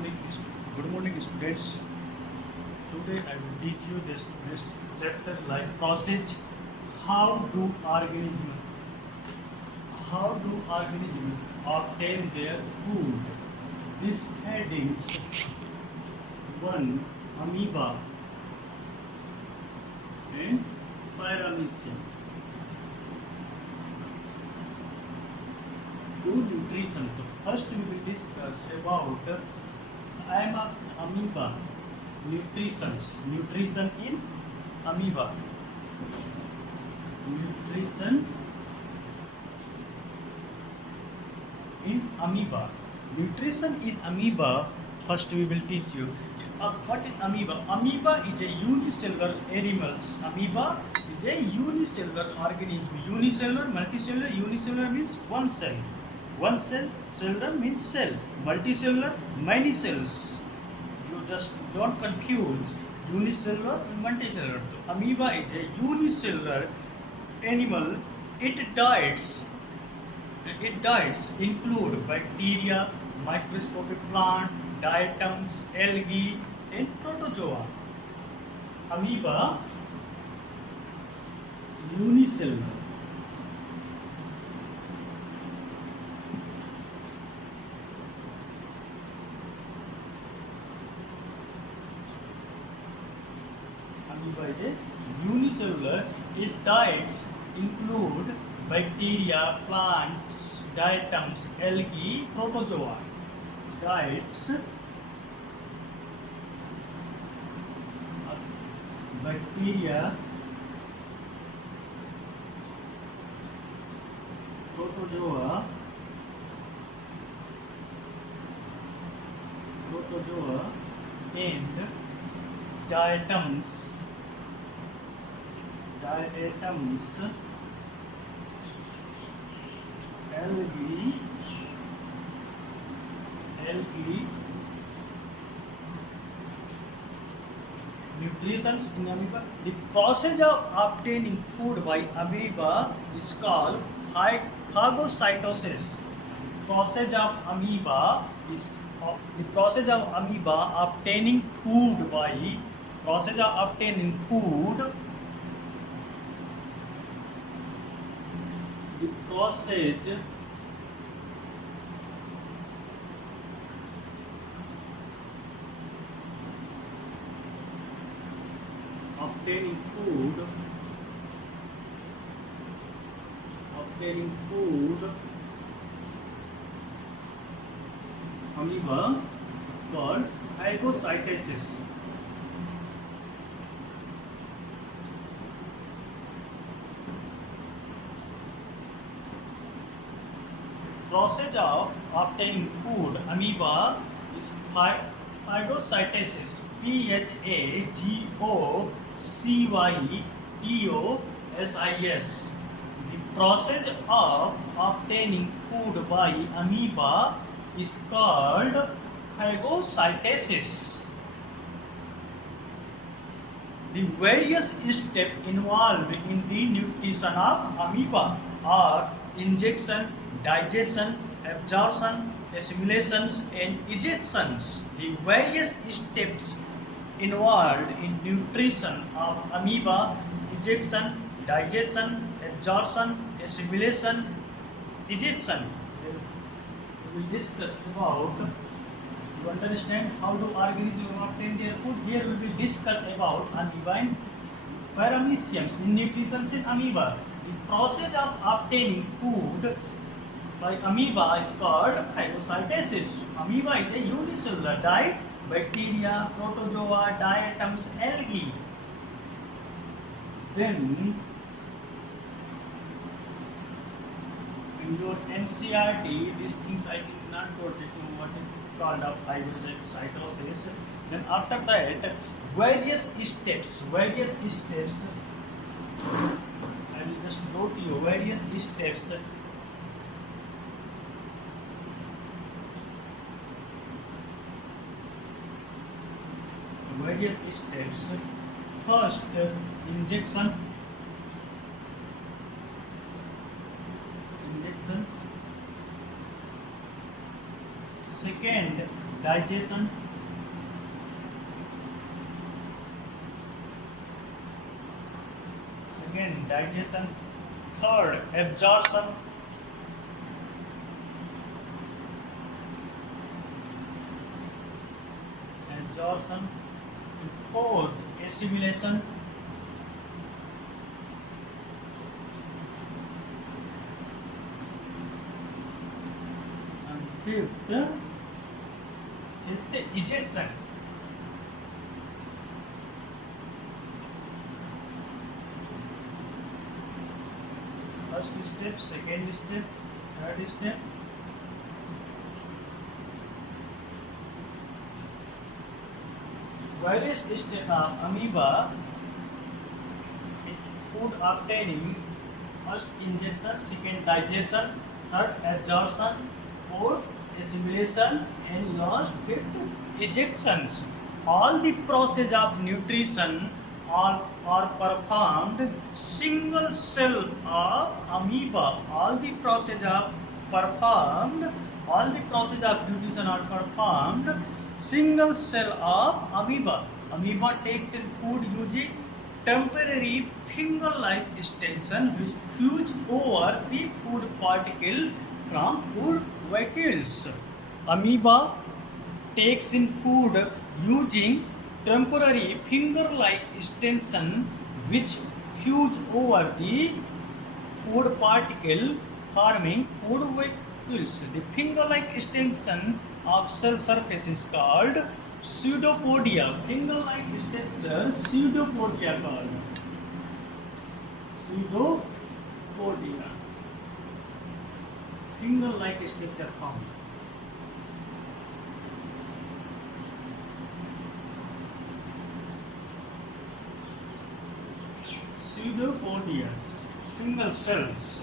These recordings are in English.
morning, students. Today I will teach you this next chapter like process. How do organism obtain their food? These headings: one, amoeba and paramecium. Two, nutrition. So first we will discuss about amoeba. Nutrition in amoeba. Nutrition in amoeba. Nutrition in amoeba. First we will teach you what is amoeba. Amoeba is a unicellular animals. Amoeba is a unicellular organism. Unicellular, multicellular. Unicellular means one cell. One cell. Cellular means cell. Multicellular, many cells. You just don't confuse unicellular and multicellular. So, amoeba is a unicellular animal. Its diets include bacteria, microscopic plant, diatoms, algae, and protozoa. Amoeba unicellular. Amoeba is a unicellular. Its diets include bacteria, plants, diatoms, algae, protozoa. Diets: bacteria, protozoa, and diatoms, algae, nutrition in amoeba. The process of obtaining food by amoeba is called phagocytosis. Process of amoeba is the process of amoeba obtaining food by process of obtaining food. The process obtaining food amoeba is called phagocytosis. Process of obtaining food amoeba is phagocytosis. Phagocytosis. The process of obtaining food by amoeba is called phagocytosis. The various steps involved in the nutrition of amoeba are injection, digestion, absorption, assimilations, and ejections. The various steps involved in nutrition of amoeba: injection, digestion, absorption, assimilation, ejection. We will discuss about to understand how do organisms obtain their food. Here we will discuss about amoeba and parameciums in nutrition in amoeba. The process of obtaining food by amoeba is called phagocytosis. Amoeba is a unicellular diet: bacteria, protozoa, diatoms, algae. Then in your NCRT, these things I did not go into what is called of phagocytosis. Then after that, various steps. I will just go to you various steps. First, injection. Second, digestion. Second, digestion. Third, absorption. Absorption. Fourth, assimilation. And fifth, digestion. First step, second step, third step. Various step of amoeba in food obtaining: first ingestion, second digestion, third absorption, fourth assimilation, and last fifth ejections. All the process of nutrition are performed single cell of amoeba. All the process of nutrition are performed single cell of amoeba. Amoeba takes in food using temporary finger-like extension which fuse over the food particle from food vacuoles. Amoeba takes in food using temporary finger-like extension which fuse over the food particle forming food vacuoles. The finger-like extension of cell surface is called pseudopodia. Finger-like structure pseudopodia called pseudopodia. Finger-like structure found. Pseudopodia, single cells.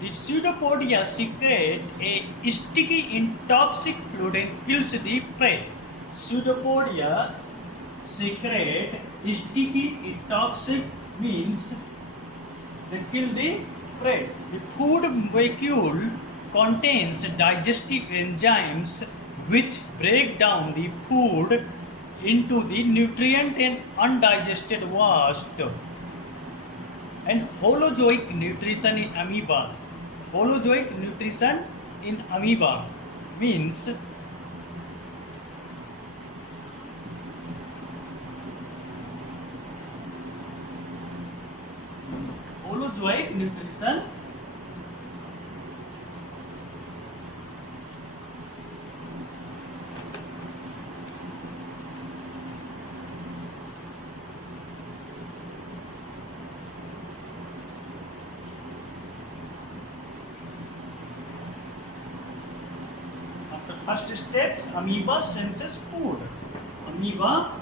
The pseudopodia secrete a sticky intoxic fluid and kills the prey. Pseudopodia secrete sticky intoxic means they kill the prey. The food vacuole contains digestive enzymes which break down the food into the nutrient and undigested waste. And holozoic nutrition in amoeba. Holozoic nutrition in amoeba means holozoic nutrition first steps. Amoeba senses food. Amoeba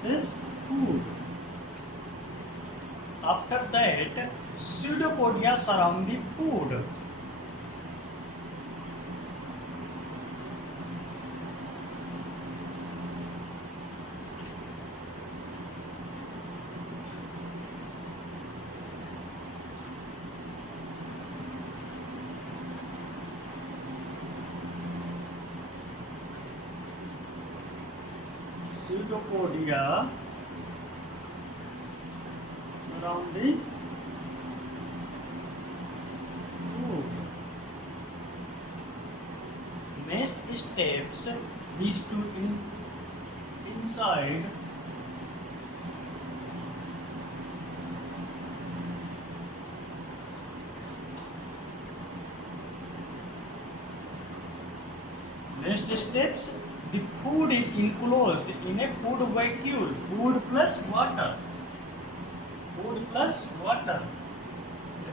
senses food. After that, pseudopodia surround the food. Pseudopodia surround the food. Next steps leads to inside next steps. The food is enclosed in a food vacuole. Food plus water. Food plus water.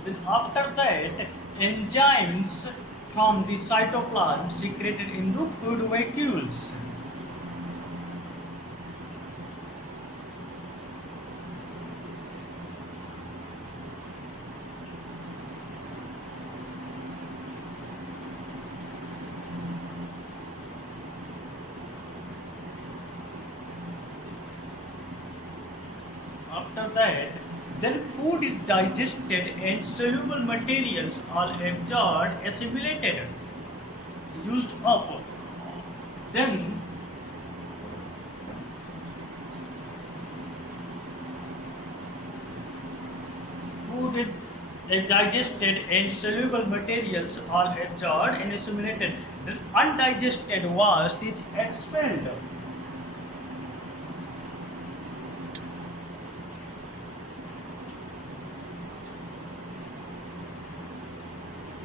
Then after that, enzymes from the cytoplasm secreted into food vacuoles. After that, Then food is digested and soluble materials are absorbed, assimilated, used up. Then food is digested and soluble materials are absorbed and assimilated. The undigested waste is expelled.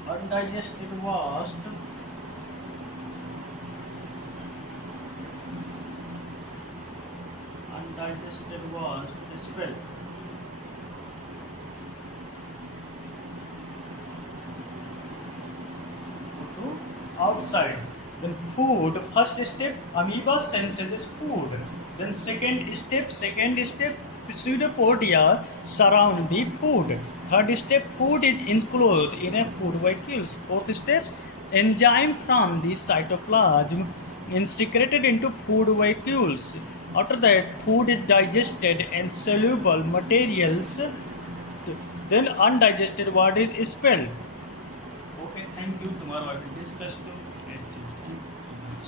Undigested waste expelled. To outside. Then food, first step, amoeba senses food. Then second step, pseudopodia surround the food. Third step, food is enclosed in a food vacuole. Fourth step, enzyme from the cytoplasm is secreted into food vacuoles. After that, food is digested and soluble materials, then undigested what is expelled. Okay, thank you. Tomorrow I will discuss to these things. Thank you very much.